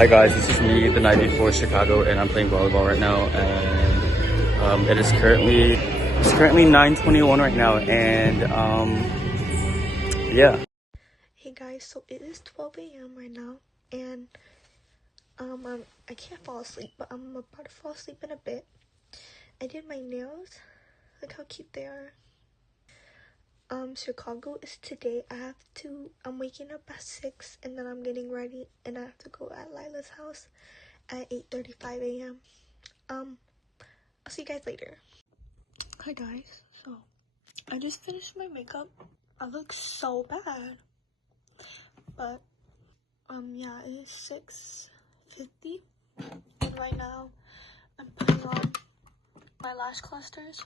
Hi guys, this is me the night before Chicago, and I'm playing volleyball right now. And it's currently 9:21 right now, and yeah. Hey guys, so it is 12 a.m. right now, and I can't fall asleep, but I'm about to fall asleep in a bit. I did my nails. Look how cute they are. Chicago is today. I'm waking up at 6, and then I'm getting ready, and I have to go at Lila's house at 8:35 a.m. I'll see you guys later. Hi guys, so I just finished my makeup. I look so bad, but yeah, it is 6:50, and right now I'm putting on my lash clusters.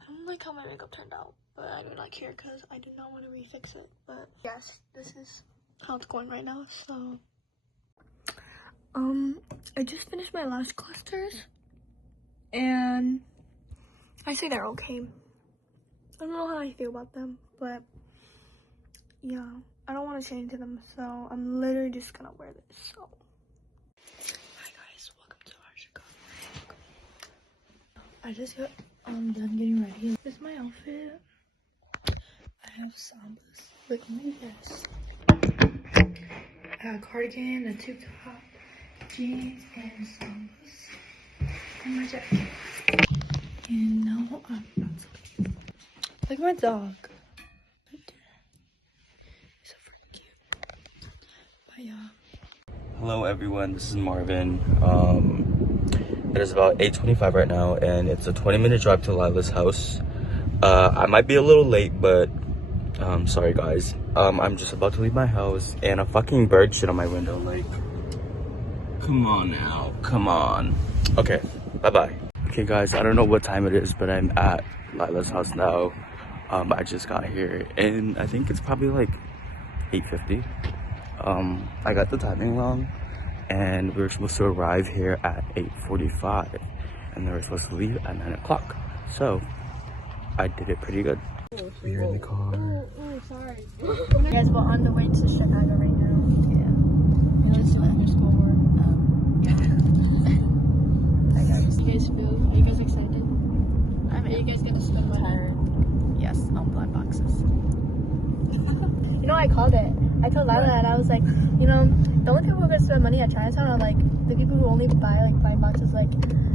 I don't like how my makeup turned out, but I do not care because I do not want to refix it. But yes, this is how it's going right now. So I just finished my lash clusters, and I say they're okay. I don't know how I feel about them, but yeah, I don't want to change them, so I'm literally just gonna wear this. So hi guys, welcome to our Chicago. I just got done getting ready. This is my outfit. I have sambas with my vest, a cardigan, a tube top, jeans, and sambas, and my jacket. And now I'm about to leave. Look at my dog. Right there. He's so freaking cute. But yeah. Hello everyone, this is Marvin. It is about 8:25 right now, and it's a 20-minute drive to Lila's house. I might be a little late, but sorry guys. I'm just about to leave my house, and a fucking bird shit on my window. Like, come on now, come on. Okay, bye-bye. Okay guys, I don't know what time it is, but I'm at Lila's house now. I just got here, and I think it's probably like 8:50. I got the timing wrong, and we were supposed to arrive here at 8:45, and they were supposed to leave at 9 o'clock. So I did it pretty good. We're in the car. Oh, sorry. Guys, we're on the way to Chicago right now. Yeah. Just underscore. Hi guys. You guys feel? Are you guys excited? Are you guys gonna spend money? Yes, on blind boxes. You know, I called it. I told Lila that I was like, you know, the only people who are gonna spend money at Chinatown are like the people who only buy like blind boxes, like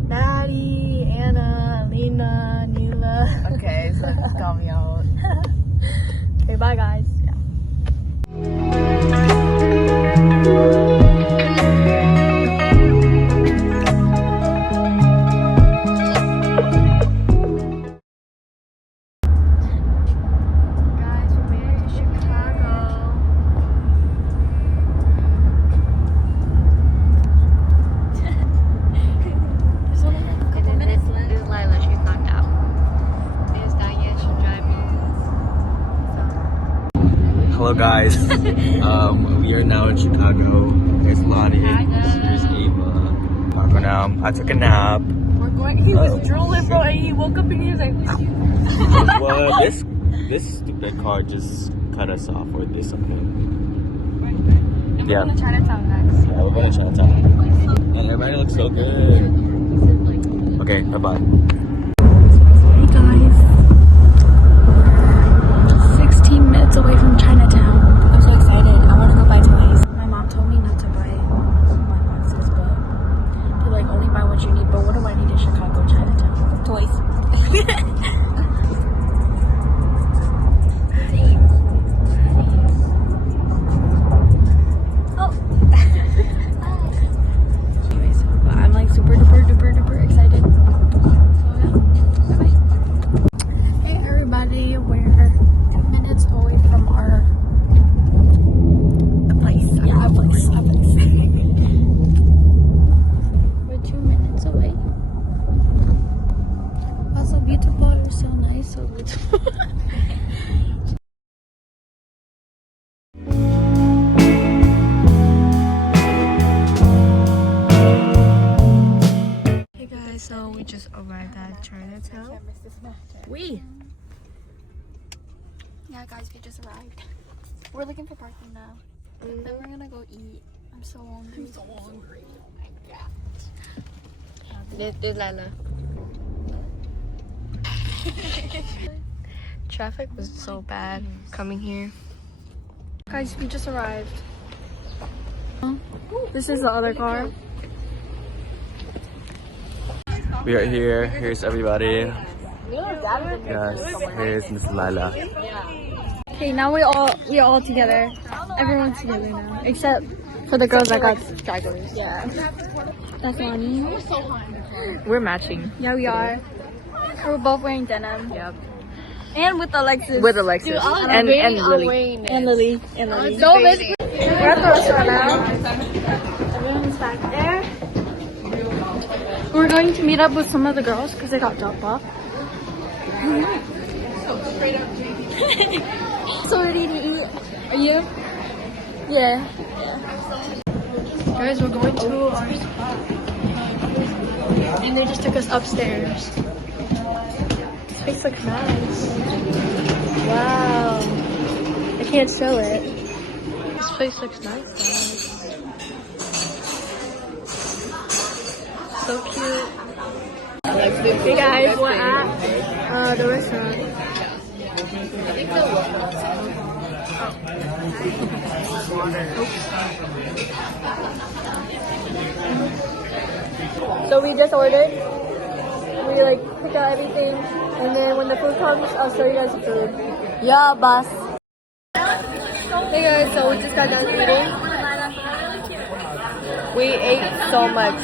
Maddie, Anna, Alina, Neela. Okay, so just call me out. Okay, bye guys. Yeah. Hello guys. We are now in Chicago. There's Lottie. There's Ava. I took a nap. We're going. He was drooling, bro, and he woke up and he was like. Well, this stupid car just cut us off with this. Okay. And we're going to Chinatown next. Yeah, we're going to Chinatown. And everybody looks so good. Okay, bye bye. Hey guys. 16 minutes away from Chinatown. I'm so excited. I want to go buy toys. My mom told me not to buy blind boxes, but to like only buy what you need. But what do I need in Chicago, Chinatown? Toys. Oh. Anyways, but I'm like super duper excited. So yeah. Bye. Hey everybody, we're 10 minutes away from our place. Yeah, our place. We're 2 minutes away. Also beautiful. It was so nice, so beautiful. Hey guys, so we just arrived at Chinatown. Yeah guys, we just arrived. We're looking for parking now. Then we're gonna go eat, and I'm so hungry. I'm so hungry. There's Lila. Traffic was so bad coming here. Guys, we just arrived. This is the other car. We are here. Here's everybody. Yes, here's Miss Lila. Okay, now we are all together. Everyone's together now, except for the girls that got stragglers. Yeah. That's Lonnie. We're matching. Yeah, we are. We're both wearing denim. Yep. And with Alexis. With Alexis. And Lily. And Lily. So basically, we're at the restaurant now. Everyone's back there. We're going to meet up with some of the girls because they got dropped off. So ready to eat. Are you? Yeah. Guys, we're going to our spot. And they just took us upstairs. This place looks nice. Wow. I can't show it. This place looks nice, guys. So cute. Hey guys, we're at the restaurant. So we just ordered. We like pick out everything, and then when the food comes, I'll show you guys the food. Yeah, boss. Hey guys, so we just got done eating. We ate so much.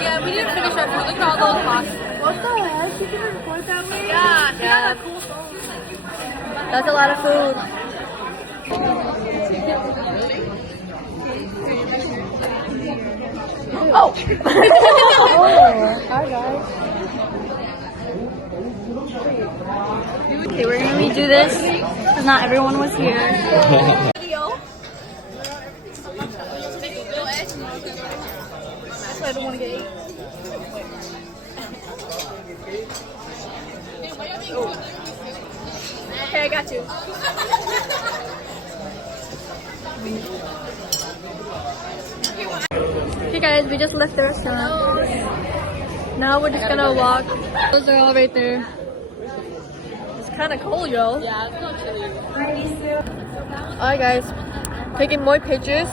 Yeah, we didn't finish our food. Look at all those pasta. What the heck? You can record that way? Yeah. That's a lot of food. Oh! Hi guys. Okay, we're gonna redo this because not everyone was here. I don't want to get ate. Okay, I got you. Hey guys, we just left the restaurant. Now we're just gonna walk. Those are all right there. It's kind of cold, yo. Yeah, it's not chilly. Alright guys, taking more pictures.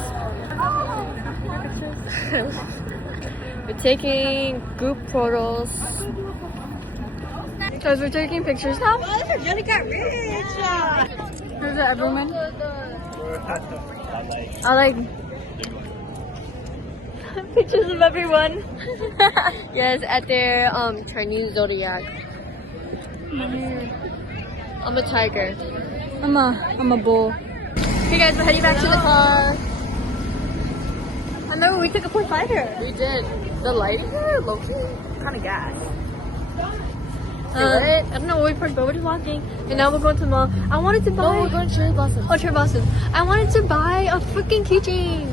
We're taking group photos. Guys, we're taking pictures now. Jenny got rich. Here's the everyone. I like pictures of everyone. Yes, at their Chinese zodiac. I'm a tiger. I'm a bull. Okay guys, we're heading back to the car. I remember we took a .5 here. We did. The lighting here, low-key, kind of gas. I don't know where we parked, but we're just walking. And now we're going to the mall. I wanted to buy. No, we're going to Cherry Blossom. Oh, Cherry Blossom. I wanted to buy a freaking keychain.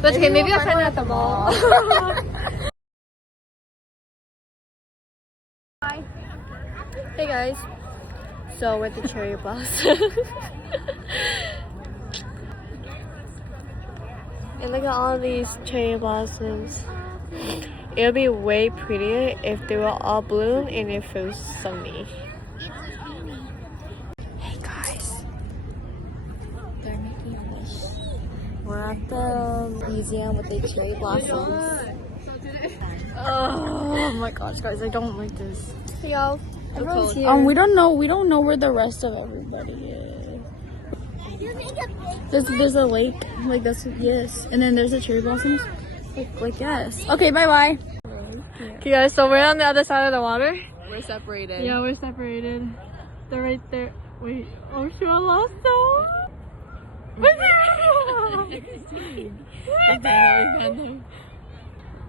But okay, maybe I'll find it at the mall. Hi. Hey guys. So we're at the Cherry Blossom. And look at all these cherry blossoms. It would be way prettier if they were all bloom and if it was sunny. Hey guys. They're making a wish. We're at the museum with the cherry blossoms. Oh my gosh, guys, I don't like this. Hey y'all. Everyone's here. We don't know where the rest of everybody is. There's a lake, like that's yes, and then there's the cherry blossoms, like yes. Okay, bye. Okay guys, so we're on the other side of the water. We're separated. Yeah, we're separated. They're right there. Wait, oh sure, I lost them.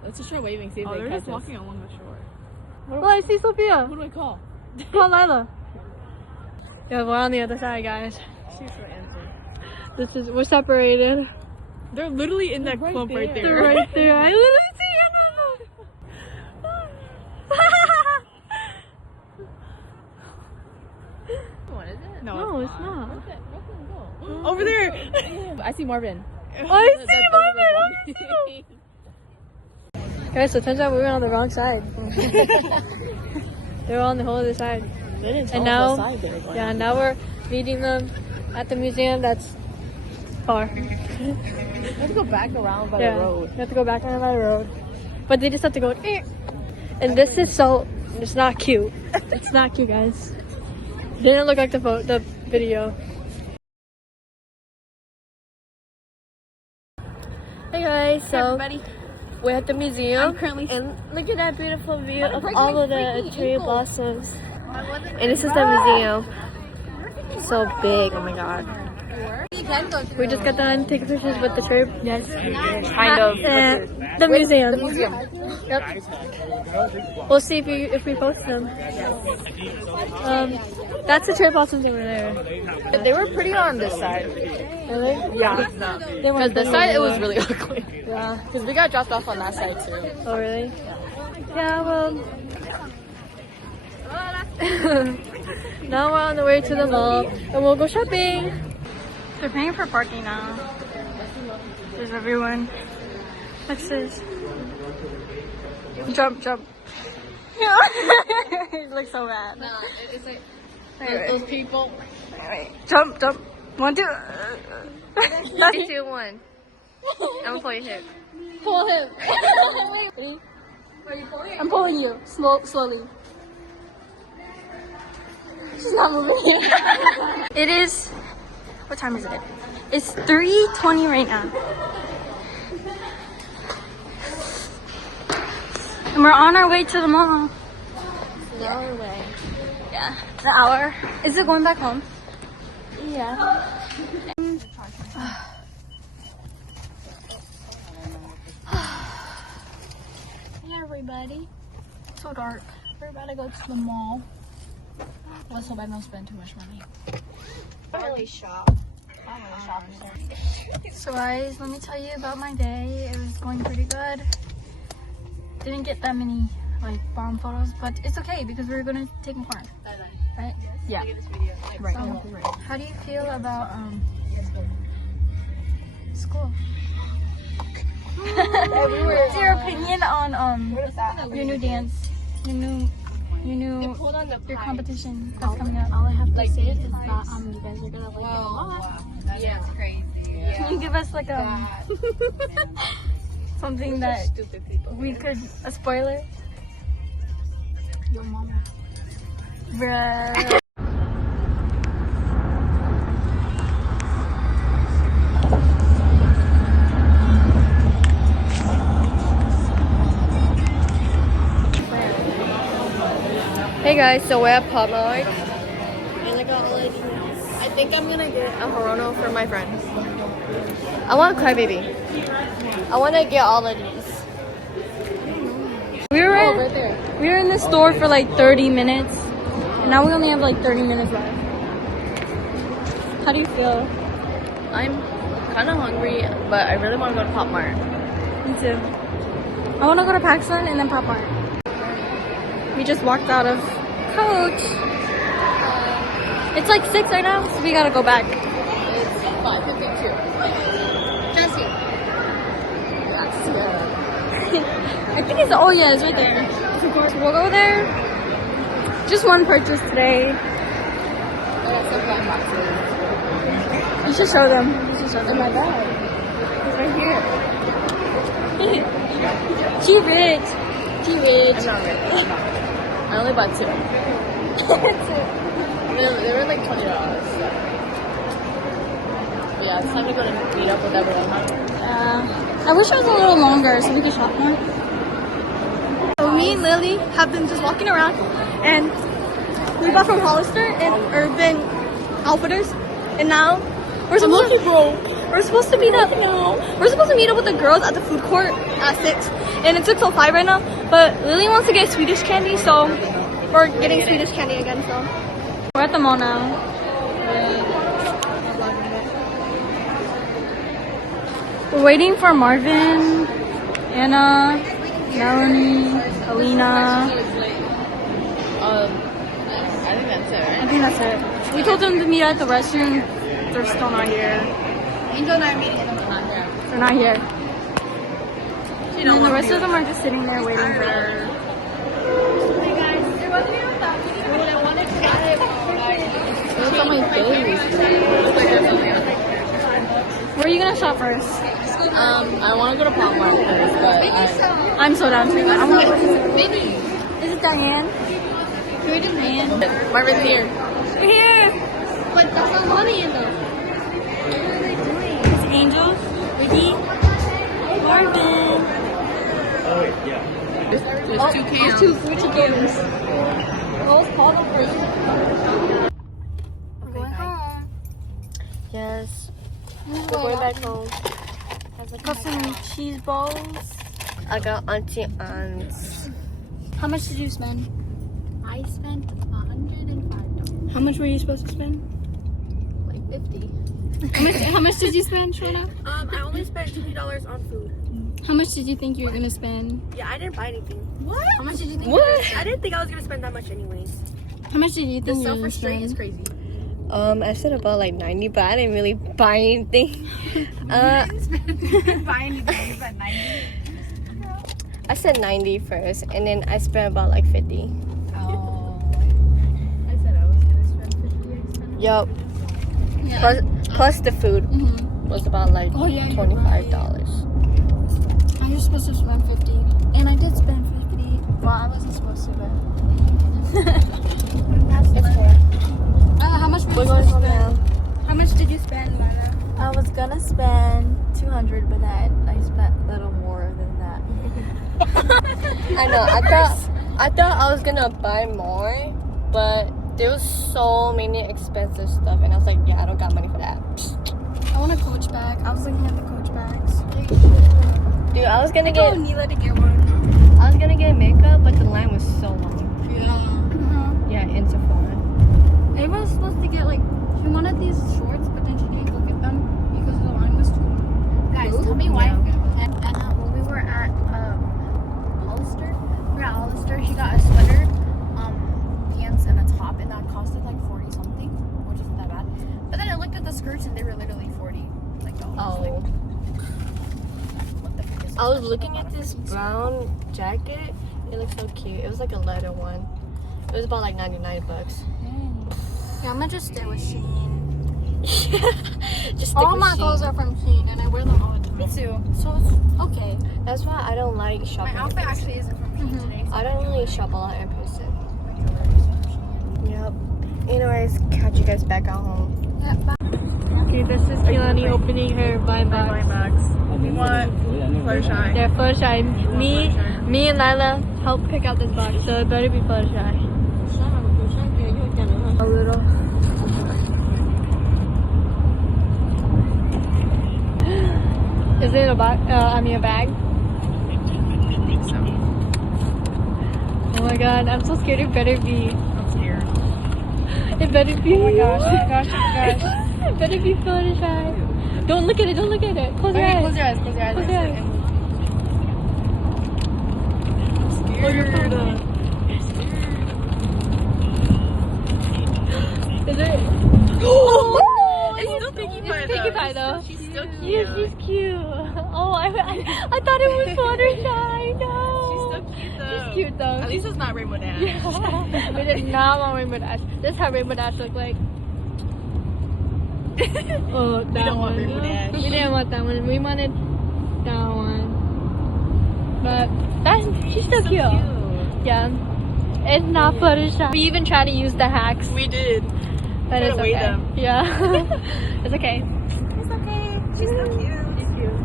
Let's just try waving, see if they catch us. Walking along the shore. Well, I see Sophia. Who do I call? Call Lila. Yeah, we're on the other side, guys. She's the answer. We're separated. They're literally in that clump right there. They're right there. I literally see What is it? No, it's not. Over there. I see Marvin. I see Marvin. Guys, so it turns out we were on the wrong side. They were on the whole other side. They didn't tell And us now, what side they were going. yeah, now we're meeting them at the museum that's far. We have to go back around by Yeah, the road. we have to go back on the road. But they just have to go, eh. And this is so, it's not cute. It's not cute, guys. Didn't look like the video. Hey guys, so Everybody. we're at the museum. I'm currently- and look at that beautiful view of break all my of the freaking cherry ankle. blossoms. And this is the museum. So big, oh my god. We just got done taking pictures with the cherry. Yes, Kind of. the museum. The museum. Yep. We'll see if we post them. That's the cherry blossoms over there. They were pretty on this side. Really? Yeah. Because this side, it was really ugly. Yeah. Because we got dropped off on that side too. Oh really? Yeah. Well. Now we're on the way to the mall, and we'll go shopping. They're paying for parking now. There's everyone. What's this? Jump. You look so bad. No, it's like Anyway. those people. Anyway, jump. 1, 2. 3, 2, 1. I'm gonna pull your hip. Pull him. Ready? I'm pulling you slowly. She's not moving. It is. What time is it? It's 3:20 right now. And we're on our way to the mall. Norway. Yeah, the hour. Is it going back home? Yeah. Hey everybody. It's so dark. We're about to go to the mall. Let's hope I don't spend too much money. I don't really shop. So guys, let me tell you about my day. It was going pretty good. Didn't get that many like bomb photos, but it's okay because we're gonna take more. Right? Yeah. Right. How do you feel about school? What's your opinion on your new dance? Your competition that's coming up? All I have to say is that you guys are gonna like it a lot. Yeah, it's crazy. Can you give us like something that Stupid people. we could, a spoiler? Your mama. Bruh. Hey guys, so we're at Pop Mart. And I got all of these. I think I'm gonna get a Horono for my friend. I want a Crybaby. I want to get all of these. We were in the store for like 30 minutes. And now we only have like 30 minutes left. How do you feel? I'm kind of hungry, but I really want to go to Pop Mart. Me too. I want to go to PacSun and then Pop Mart. We just walked out of Coach. It's like 6 right now, so we gotta go back. It's 5:52. Jesse. I think it's, oh yeah, it's right there. So we'll go there. Just one purchase today. I got some fat boxes. You should show them. In my bag. It's right here. She rich. I'm not rich. I only bought 2. They were like $20. Yeah, it's time to go to meet up with everyone. I wish it was a little longer so we could shop more. So me and Lily have been just walking around and we bought from Hollister and Urban Outfitters, and now we're supposed to meet up. We're supposed to meet up with the girls at the food court at 6, and it's 6:05 right now. But Lily wants to get Swedish candy, so we're getting Swedish candy again. So we're at the mall now. We're waiting for Marvin, Anna, Melanie, Alina. I think that's it, right? I think that's it. We told them to meet at the restroom. They're still not here. Angel and I are meeting them, but not here. They're not here. And then the rest of them are just sitting there waiting for her. Hey guys, there wasn't even that many food. I wanted to buy it. It's on my face. Where are you gonna shop first? I want to go to Palmar first, but I'm so down to it. I want to go to Is it Diane? Who is Diane? Marvin's here. We're here! But that's not money in them. What are they doing? It's Angel, Ricky, Marvin. Oh, wait, yeah. There's 2 cans. There's 2 fruity cans. We're going home. Yes. We're going back home. Got some cheese balls. I got Auntie Anne's. How much did you spend? I spent $105. How much were you supposed to spend? Like 50. How much did you spend, Shona? I only spent $20 on food. How much did you think you were gonna spend? Yeah, I didn't buy anything. What? How much did you think? I didn't think I was gonna spend that much anyways. How much did you The think you were gonna self-restraint is spend? crazy. I said about like 90, but I didn't really buy anything. Buy anything, you spent 90. I said 90 first, and then I spent about like 50. Oh. I said I was gonna spend 50. I spent Yup. Yeah. Plus the food was about like Oh, yeah, you're $25. I was supposed to spend 50, and I did spend 50. Well, I wasn't supposed to, but. It's fair. How much were you We're supposed going to home spend? now. How much did you spend, Lana? I was gonna spend 200, but then I spent a little more than that. I know. I thought I was gonna buy more, but there was so many expensive stuff, and I was like, yeah, I don't got money for that. I want a Coach bag. I was looking at the Coach bags. Dude, I was gonna I get told Neela to get one. makeup, but the line was so long. Yeah. Yeah, in Sephora. Ava was supposed to get like, she wanted these shorts, but then she didn't look at them because the line was too long. Guys, tell me why. And when we were at Hollister, he got a sweater, pants, and a top, and that costed like 40 something, which isn't that bad. But then I looked at the skirts, and they were literally 40. Like, Oh. What the frick is this? I was looking at this brown jacket. It looks so cute. It was like a leather one. It was about like $99. Yeah, I'm gonna just stay with Shein. Just stick All with my Shein. clothes are from Shein, and I wear them all the time. Me too. So it's okay. That's why I don't like shopping. My outfit actually isn't from Shein today. I don't really shop a lot in person. Yep. Anyways, catch you guys back at home. Yeah, bye. Okay, this is Kehlani opening her blind box. We want Fluttershy. Yeah, Fluttershy. Me and Lila helped pick out this box, so it better be Fluttershy. A little. Is it a box? A bag? Oh my god, I'm so scared. It better be. I'm scared. It better be. Oh my gosh, oh my gosh, oh my gosh. It better be Fluttershy. Don't look at it. Don't look at it. Close your eyes. Close your eyes, close your eyes. Close your eyes. I'm Oh, your scared. phone. Is it? Oh! It's still Pinkie Pie, It's Pinkie though. Pie though. She's still cute. Yes, she's cute. Oh, I thought it was Fluttershy. No. She's still cute though. She's cute though. At least it's not Rainbow Dash. We did not want Rainbow Dash. This is how Rainbow Dash looked like. Oh, that We don't want one. Rainbow Dash. We didn't want that one. We wanted that one. But she's still cute. Yeah. It's not Fluttershy. We even tried to use the hacks. We did. But Gotta it's weigh okay. them. Yeah. It's okay. It's okay. She's so cute. She's cute.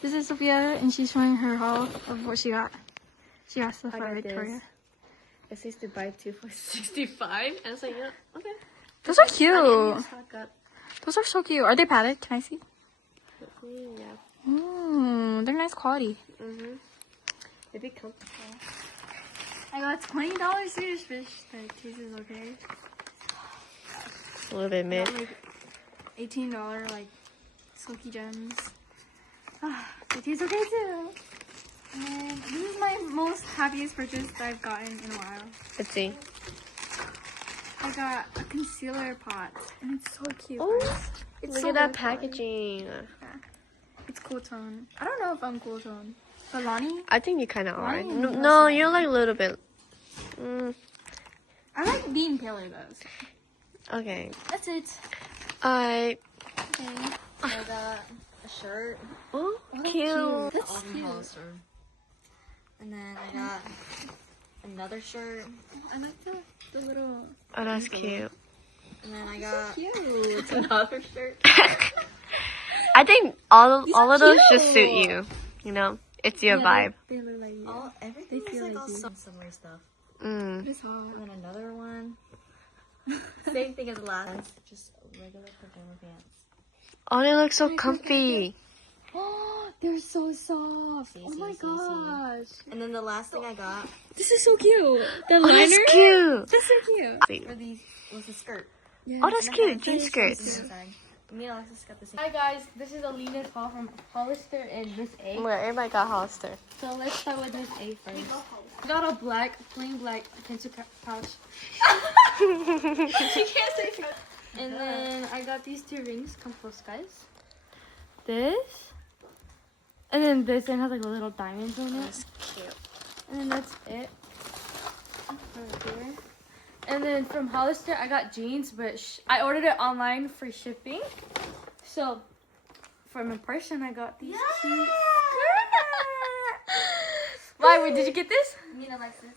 This is Sophia, and she's showing her haul of what she got. She got stuff I for got Victoria. It says to buy 2 for $65. And I was like, yeah, okay. Those are cute. Stock up. Those are so cute. Are they padded? Can I see? Yeah. They're nice quality. It'd be comfortable. I got $20 Swedish fish. That tastes okay. A little bit mid. Like $18 like silky gems. It tastes okay too. And this is my most happiest purchase that I've gotten in a while. Let's see. I got a concealer pot, and it's so cute. Oh, It's look so at that good quality. packaging. It's cool tone. I don't know if I'm cool tone. But Lonnie, I think you kind of are. Why? No, you're like a little bit. I like being paler though. So. Okay. That's it. I. Okay. I got a shirt. Oh, That's cute. That's From cute. Hollister. And then I got another shirt. I like the little. Oh, that's cute. And then I got Cute. another shirt. I think all are of those just cute. suit you. You know, it's your vibe. They look like you. Everything They is feel like like all you. summer stuff. Mm. It's hot. And then another one. Same thing as the last. Just regular pajama pants. Oh, they look so comfy. Oh, they're so soft. See, Oh see, my see, see. gosh. And then the last thing I got This is so cute. The Oh, liner. that's cute. That's so cute. for these was a skirt. Yes. Oh, that's And cute. then Jean this skirts. inside. Me and Alexis got the same. Hi guys, this is Alina's haul from Hollister and Miss A. Well, everybody got Hollister. So let's start with Miss A first. I got a plain black pencil pouch. She can't say pouch. And then I got these 2 rings. Come close, guys. This. And then this one has like little diamonds on it. That's cute. And then that's it. Right there. And then from Hollister, I got jeans, but I ordered it online for shipping. So, from in person, I got these cute skirts. Why? Wait, did you get this? Me and Alexis.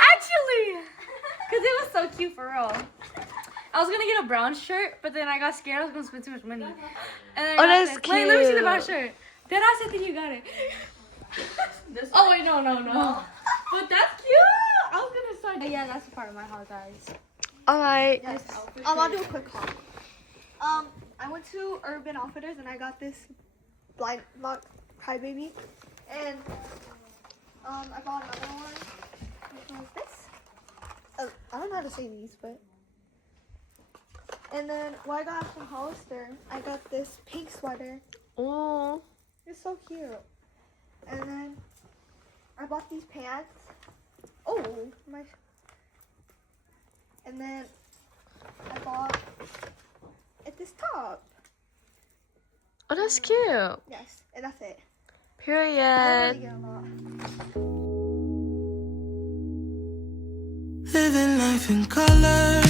Actually! Because it was so cute for real. I was going to get a brown shirt, but then I got scared I was going to spend too much money. And then I got that's this. Wait, let me see the cute. brown shirt. Then I said that you got it. Oh, wait, no. But that's cute. I was going to start. But yeah, that's a part of my haul, guys. Alright. I'll do a quick haul. I went to Urban Outfitters and I got this blind lock crybaby, and I bought another one, which was this. I don't know how to say these, but. And then what I got from Hollister, I got this pink sweater. Oh. It's so cute. And then I bought these pants. Oh my. And then I bought this top. Oh, that's cute. Yes, and that's it. I Period. really get a lot. Living life in color.